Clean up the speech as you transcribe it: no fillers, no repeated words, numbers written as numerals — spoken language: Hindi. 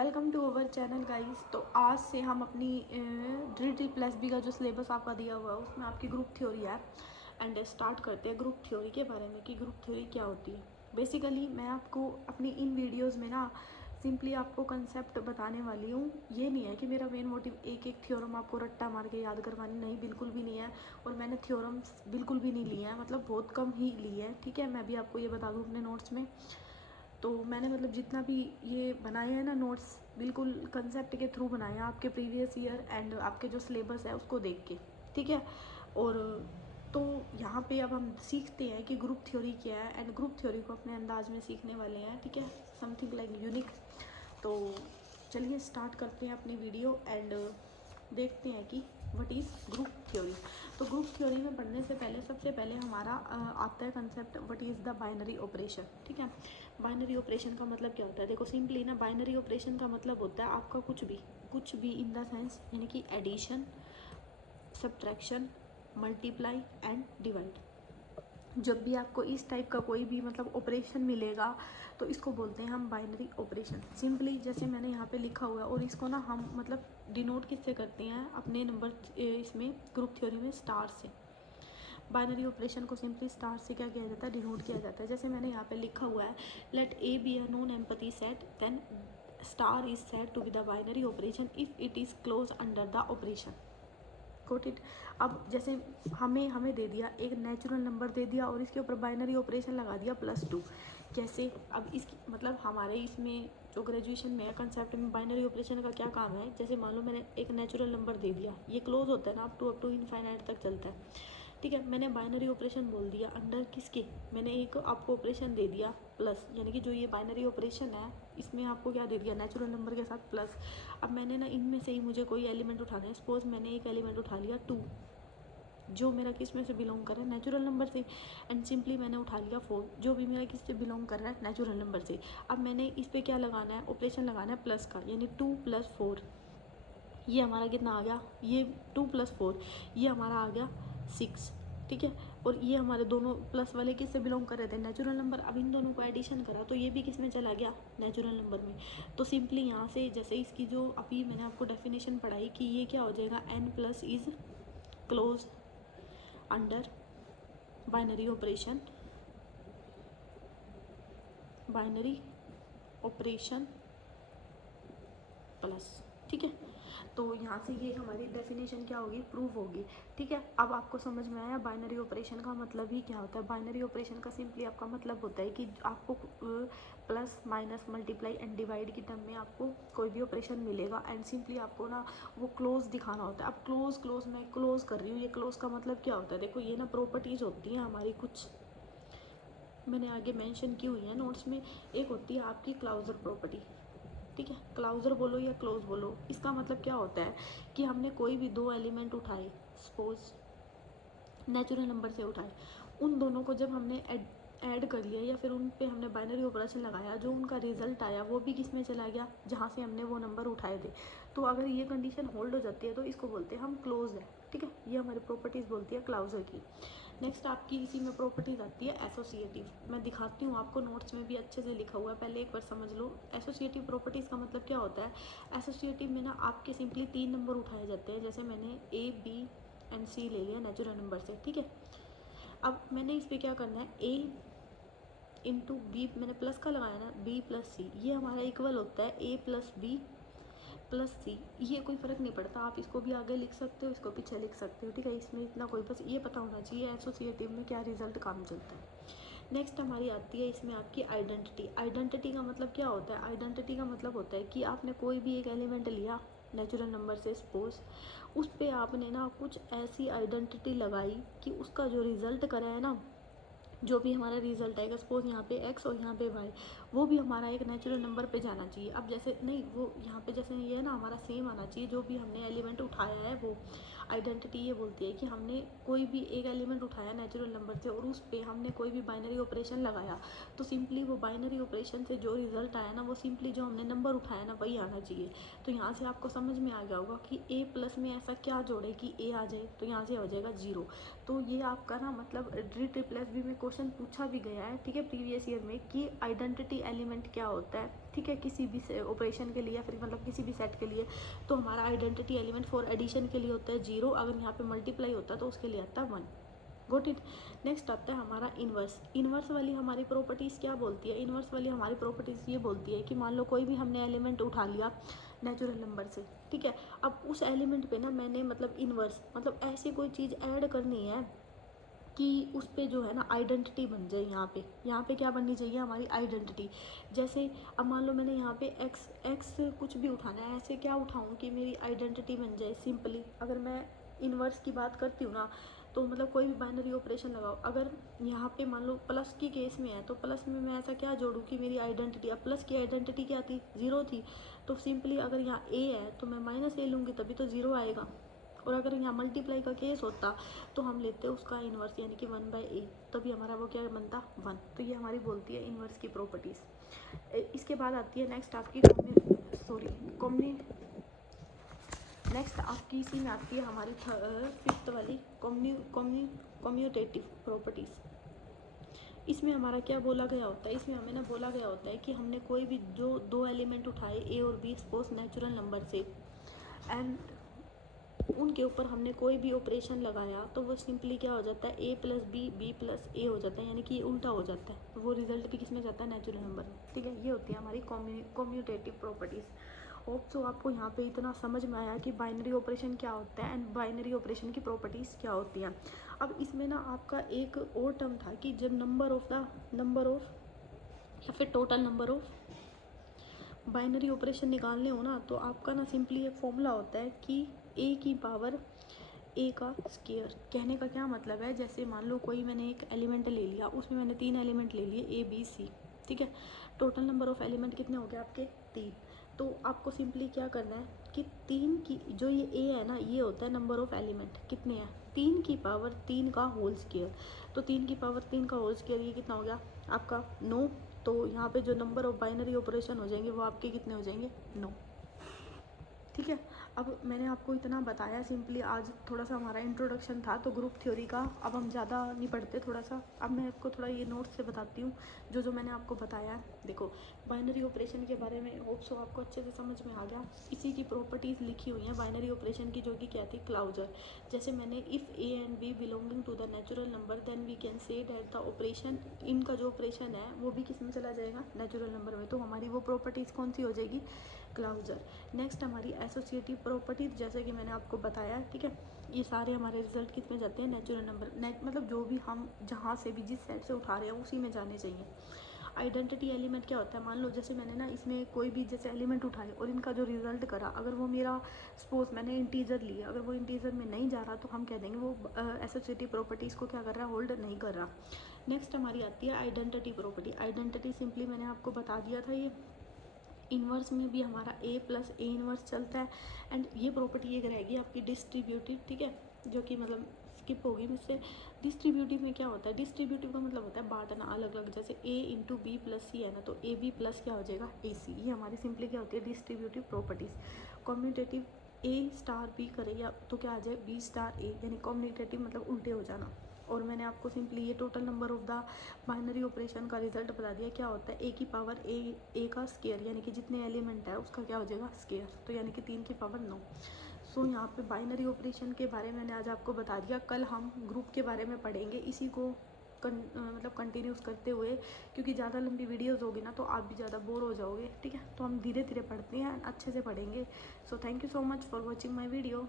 Welcome to our channel guys. तो आज से हम अपनी DREET+B का जो सिलेबस आपका दिया हुआ है उसमें आपकी ग्रुप थ्योरी है एंड स्टार्ट करते हैं ग्रुप थ्योरी के बारे में कि ग्रुप थ्योरी क्या होती है। बेसिकली मैं आपको अपनी इन वीडियोस में ना सिंपली आपको कंसेप्ट बताने वाली हूँ। ये नहीं है कि मेरा मेन मोटिव एक एक थ्योरम आपको रट्टा मार के याद करवानी, नहीं, बिल्कुल भी नहीं है। और मैंने थ्योरम्स बिल्कुल भी नहीं लिए हैं, मतलब बहुत कम ही लिए हैं, ठीक है। मैं भी आपको ये बता दूँ अपने नोट्स में, तो मैंने मतलब जितना भी ये बनाए हैं ना नोट्स, बिल्कुल कंसेप्ट के थ्रू बनाए हैं, आपके प्रीवियस ईयर एंड आपके जो सिलेबस है उसको देख के, ठीक है। और तो यहाँ पे अब हम सीखते हैं कि ग्रुप थ्योरी क्या है एंड ग्रुप थ्योरी को अपने अंदाज में सीखने वाले हैं, ठीक है, समथिंग लाइक यूनिक। तो चलिए स्टार्ट करते हैं अपनी वीडियो एंड देखते हैं कि व्हाट इज़ ग्रुप थ्योरी। तो ग्रुप थ्योरी में पढ़ने से पहले सबसे पहले हमारा आता है concept what is the binary operation, ठीक है। बाइनरी ऑपरेशन का मतलब क्या होता है? देखो सिंपली ना, बाइनरी ऑपरेशन का मतलब होता है आपका कुछ भी इन द सेंस, यानी कि addition, subtraction, multiply and divide. जब भी आपको इस टाइप का कोई भी मतलब ऑपरेशन मिलेगा तो इसको बोलते हैं हम बाइनरी ऑपरेशन। सिंपली जैसे मैंने यहाँ पे लिखा हुआ है, और इसको ना हम मतलब डिनोट किससे करते हैं अपने नंबर इसमें ग्रुप थ्योरी में? स्टार से। बाइनरी ऑपरेशन को सिंपली स्टार से क्या किया जाता है? डिनोट किया जाता है। जैसे मैंने यहाँ पे लिखा हुआ है, let A B a non empathy set, then star is said to be the binary operation if it is close under the operation. Got it. अब जैसे हमें दे दिया एक नेचुरल नंबर दे दिया और इसके ऊपर बाइनरी ऑपरेशन लगा दिया +2। कैसे? अब इसकी मतलब हमारे इसमें जो ग्रेजुएशन में कंसेप्ट में बाइनरी ऑपरेशन का क्या काम है, जैसे मान लो मैंने एक नेचुरल नंबर दे दिया, ये क्लोज होता है ना, अप टू इनफाइनाइट तक चलता है, ठीक है। मैंने बाइनरी ऑपरेशन बोल दिया अंडर किसके? मैंने एक आपको ऑपरेशन दे दिया प्लस, यानी कि जो ये बाइनरी ऑपरेशन है इसमें आपको क्या दे दिया? नेचुरल नंबर के साथ प्लस। अब मैंने ना इनमें से ही मुझे कोई एलिमेंट उठाना है। सपोज मैंने एक एलिमेंट उठा लिया 2, जो मेरा किस में से बिलोंग कर रहा है? नेचुरल नंबर से। एंड सिंपली मैंने उठा लिया 4, जो भी मेरा किस से बिलोंग कर रहा है? नेचुरल नंबर से। अब मैंने इस पर क्या लगाना है? ऑपरेशन लगाना है प्लस का, यानी 2 + 4। ये हमारा कितना आ गया? ये 2 + 4 ये हमारा आ गया 6, ठीक है। और ये हमारे दोनों प्लस वाले किस से बिलोंग कर रहे थे? Natural number. अब इन दोनों को एडिशन करा तो ये भी किस में चला गया? नेचुरल नंबर में। तो सिंपली यहाँ से जैसे इसकी जो अभी मैंने आपको डेफिनेशन पढ़ाई कि ये क्या हो जाएगा? n+ is close under binary operation, binary operation plus, ठीक है। तो यहाँ से ये हमारी डेफिनेशन क्या होगी? प्रूव होगी, ठीक है। अब आपको समझ में आया बाइनरी ऑपरेशन का मतलब ही क्या होता है? बाइनरी ऑपरेशन का सिंपली आपका मतलब होता है कि आपको plus minus multiply and divide की टर्म में आपको कोई भी ऑपरेशन मिलेगा एंड सिंपली आपको ना वो क्लोज दिखाना होता है। अब क्लोज मैं क्लोज कर रही हूँ, ये क्लोज का मतलब क्या होता है? देखो ये ना प्रॉपर्टीज़ होती हैं हमारी, कुछ मैंने आगे मेंशन की हुई है नोट्स में। एक होती है आपकी क्लाउजर प्रॉपर्टी, ठीक है। क्लाउजर बोलो या क्लोज बोलो, इसका मतलब क्या होता है कि हमने कोई भी दो एलिमेंट उठाए, सपोज नेचुरल नंबर से उठाए, उन दोनों को जब हमने ऐड कर लिया या फिर उन पे हमने बाइनरी ऑपरेशन लगाया, जो उनका रिजल्ट आया वो भी किस में चला गया? जहाँ से हमने वो नंबर उठाए थे। तो अगर ये कंडीशन होल्ड हो जाती है तो इसको बोलते हैं हम क्लोज है, ठीक है। ये हमारी प्रॉपर्टीज़ बोलती है क्लाउजर की। नेक्स्ट आपकी इसी में प्रॉपर्टीज़ आती है एसोसिएटिव। मैं दिखाती हूँ आपको, नोट्स में भी अच्छे से लिखा हुआ है, पहले एक बार समझ लो। एसोसिएटिव प्रॉपर्टीज़ का मतलब क्या होता है? एसोसिएटिव में ना आपके सिंपली 3 नंबर उठाए जाते हैं। जैसे मैंने A, B एंड C ले लिया नेचुरल नंबर से, ठीक है। अब मैंने इस पर क्या करना है? A इंटू बी, मैंने प्लस का लगाया ना, B + C, ये हमारा इक्वल होता है A + B + C। ये कोई फ़र्क नहीं पड़ता, आप इसको भी आगे लिख सकते हो, इसको पीछे लिख सकते हो, ठीक है। इसमें इतना कोई बस ये पता होना चाहिए एसोसिएटिव में क्या रिजल्ट काम चलता है। नेक्स्ट हमारी आती है इसमें आपकी आइडेंटिटी। आइडेंटिटी का मतलब क्या होता है? आइडेंटिटी का मतलब होता है कि आपने कोई भी एक एलिमेंट लिया नेचुरल नंबर से, सपोज उस पर आपने ना कुछ ऐसी आइडेंटिटी लगाई कि उसका जो रिज़ल्ट करा है ना, जो भी हमारा रिजल्ट आएगा, सपोज यहाँ पे x और यहाँ पे y, वो भी हमारा एक नेचुरल नंबर पे जाना चाहिए। अब जैसे नहीं, वो यहाँ पे जैसे ये है ना, हमारा सेम आना चाहिए, जो भी हमने एलिमेंट उठाया है वो। आइडेंटिटी ये बोलती है कि हमने कोई भी एक एलिमेंट उठाया नेचुरल नंबर से और उस पर हमने कोई भी बाइनरी ऑपरेशन लगाया, तो सिंपली वो बाइनरी ऑपरेशन से जो रिजल्ट आया ना, वो सिंपली जो हमने नंबर उठाया ना वही आना चाहिए। तो यहाँ से आपको समझ में आ गया होगा कि A+ में ऐसा क्या जोड़े कि A आ जाए, तो यहाँ से हो जाएगा 0। तो ये आपका ना मतलब DREET+B में क्वेश्चन पूछा भी गया है, ठीक है, प्रीवियस ईयर में, कि आइडेंटिटी एलिमेंट क्या होता है, ठीक है, किसी भी ऑपरेशन के लिए या फिर मतलब किसी भी सेट के लिए, तो हमारा आइडेंटिटी एलिमेंट फॉर एडिशन के लिए होता है 0, अगर यहाँ पे मल्टीप्लाई होता है तो उसके लिए आता है 1। Got it. नेक्स्ट आता है हमारा इन्वर्स। इन्वर्स वाली हमारी प्रॉपर्टीज़ क्या बोलती है, इन्वर्स वाली हमारी प्रॉपर्टीज़ ये बोलती है कि मान लो कोई भी हमने एलिमेंट उठा लिया नेचुरल नंबर से, ठीक है, अब उस एलिमेंट पे ना मैंने मतलब इन्वर्स मतलब ऐसी कोई चीज़ ऐड करनी है कि उस पे जो है ना आइडेंटिटी बन जाए। यहाँ पे क्या बननी चाहिए हमारी आइडेंटिटी। जैसे अब मान लो मैंने यहाँ पे एक्स कुछ भी उठाना है, ऐसे क्या उठाऊँ कि मेरी आइडेंटिटी बन जाए। सिंपली अगर मैं इन्वर्स की बात करती हूँ ना, तो मतलब कोई भी बाइनरी ऑपरेशन लगाओ, अगर यहाँ पे मान लो प्लस की केस में है तो प्लस में मैं ऐसा क्या जोड़ूँ कि मेरी आइडेंटिटी, अब प्लस की आइडेंटिटी क्या थी, 0 थी, तो सिंपली अगर यहाँ ए है तो मैं माइनस ए लूँगी तभी तो 0 आएगा। और अगर यहाँ मल्टीप्लाई का केस होता तो हम लेते उसका इन्वर्स यानी कि 1/a, तभी हमारा वो क्या बनता 1। तो ये हमारी बोलती है इन्वर्स की प्रॉपर्टीज़। इसके बाद आती है नेक्स्ट आपकी नेक्स्ट आपकी इसी में आती है हमारी फिफ्थ वाली कम्यूटेटिव प्रॉपर्टीज़। इसमें हमारा क्या बोला गया होता है, इसमें हमें ना बोला गया होता है कि हमने कोई भी जो 2 एलिमेंट उठाए ए और बी सपोज नेचुरल नंबर से, एंड उनके ऊपर हमने कोई भी ऑपरेशन लगाया तो वो सिंपली क्या हो जाता है, a + b b + a हो जाता है, यानी कि ये उल्टा हो जाता है, तो वो रिजल्ट भी किस में जाता है, नेचुरल नंबर में। ठीक है, ये होती है हमारी कम्यूटेटिव प्रॉपर्टीज़। होप सो आपको यहाँ पे इतना समझ में आया कि बाइनरी ऑपरेशन क्या होता है एंड बाइनरी ऑपरेशन की प्रॉपर्टीज़ क्या होती हैं। अब इसमें ना आपका एक और टर्म था कि जब नंबर ऑफ या फिर total number of binary operation निकालने हो ना, तो आपका ना सिंपली एक फॉर्मूला होता है कि a की पावर a का स्क्वायर। कहने का क्या मतलब है, जैसे मान लो कोई मैंने एक एलिमेंट ले लिया, उसमें मैंने 3 एलिमेंट ले लिए a b c, ठीक है, टोटल नंबर ऑफ एलिमेंट कितने हो गए आपके 3। तो आपको सिंपली क्या करना है कि 3 की जो ये a है ना, ये होता है नंबर ऑफ एलिमेंट कितने हैं, 3 की पावर 3 का होल स्क्वायर। तो 3 की पावर 3 का होल स्क्वायर ये कितना हो गया आपका 9। तो यहाँ पे जो नंबर ऑफ बाइनरी ऑपरेशन हो जाएंगे वो आपके कितने हो जाएंगे 9। ठीक है, अब मैंने आपको इतना बताया, सिंपली आज थोड़ा सा हमारा इंट्रोडक्शन था तो ग्रुप थ्योरी का। अब हम ज़्यादा नहीं पढ़ते, थोड़ा सा अब मैं आपको थोड़ा ये नोट्स से बताती हूँ जो मैंने आपको बताया है। देखो बाइनरी ऑपरेशन के बारे में होप सो आपको अच्छे से समझ में आ गया। इसी की प्रॉपर्टीज़ लिखी हुई हैं बाइनरी ऑपरेशन की, जो कि क्या थी, क्लाउजर। जैसे मैंने if a and b belonging to the natural number then we can say that the operation, इनका जो ऑपरेशन है वो भी किस में चला जाएगा, नेचुरल नंबर में। तो हमारी वो प्रॉपर्टीज़ कौन सी हो जाएगी, क्लाउजर। नेक्स्ट हमारी एसोसिएटिव प्रॉपर्टीज, जैसे कि मैंने आपको बताया, ठीक है, ये सारे हमारे रिजल्ट किस में जाते हैं, नेचुरल नंबर। मतलब जो भी हम जहाँ से भी जिस सेट से उठा रहे हैं उसी में जाने चाहिए। आइडेंटिटी एलिमेंट क्या होता है, मान लो जैसे मैंने ना इसमें कोई भी जैसे एलिमेंट उठाए और इनका जो रिजल्ट करा, अगर वो मेरा सपोज मैंने इंटीजर लिया, अगर वो इंटीजर में नहीं जा रहा तो हम कह देंगे वो एसोसिएटिव प्रॉपर्टीज़ को क्या कर रहा है, होल्ड नहीं कर रहा। नेक्स्ट हमारी आती है आइडेंटिटी प्रॉपर्टी। आइडेंटिटी सिंपली मैंने आपको बता दिया था, ये इन्वर्स में भी हमारा a + a इन्वर्स चलता है। एंड ये प्रॉपर्टी एक रहेगी आपकी डिस्ट्रीब्यूटिव, ठीक है, जो कि मतलब स्किप होगी मुझसे। डिस्ट्रीब्यूटिव में क्या होता है, डिस्ट्रीब्यूटिव का मतलब होता है बांटना अलग अलग, जैसे a × b + c है ना, तो ab + क्या हो जाएगा ac। ये हमारी सिंपली क्या होती है, distributive properties. Commutative a * b करें या तो क्या आ जाए b * a, यानी कम्यूटेटिव मतलब उल्टे हो जाना। और मैंने आपको सिंपली ये total number of the binary operation का रिजल्ट बता दिया, क्या होता है a की पावर a का स्क्वायर, यानी कि जितने एलिमेंट है उसका क्या हो जाएगा स्क्वायर, तो यानी कि 3 की पावर 9। सो यहाँ पे बाइनरी ऑपरेशन के बारे में मैंने आज आपको बता दिया। कल हम ग्रुप के बारे में पढ़ेंगे, इसी को मतलब कंटिन्यूस करते हुए, क्योंकि ज़्यादा लंबी वीडियोज़ होगी ना तो आप भी ज़्यादा बोर हो जाओगे। ठीक है, तो हम धीरे धीरे पढ़ते हैं, अच्छे से पढ़ेंगे। So thank you so much for watching my video.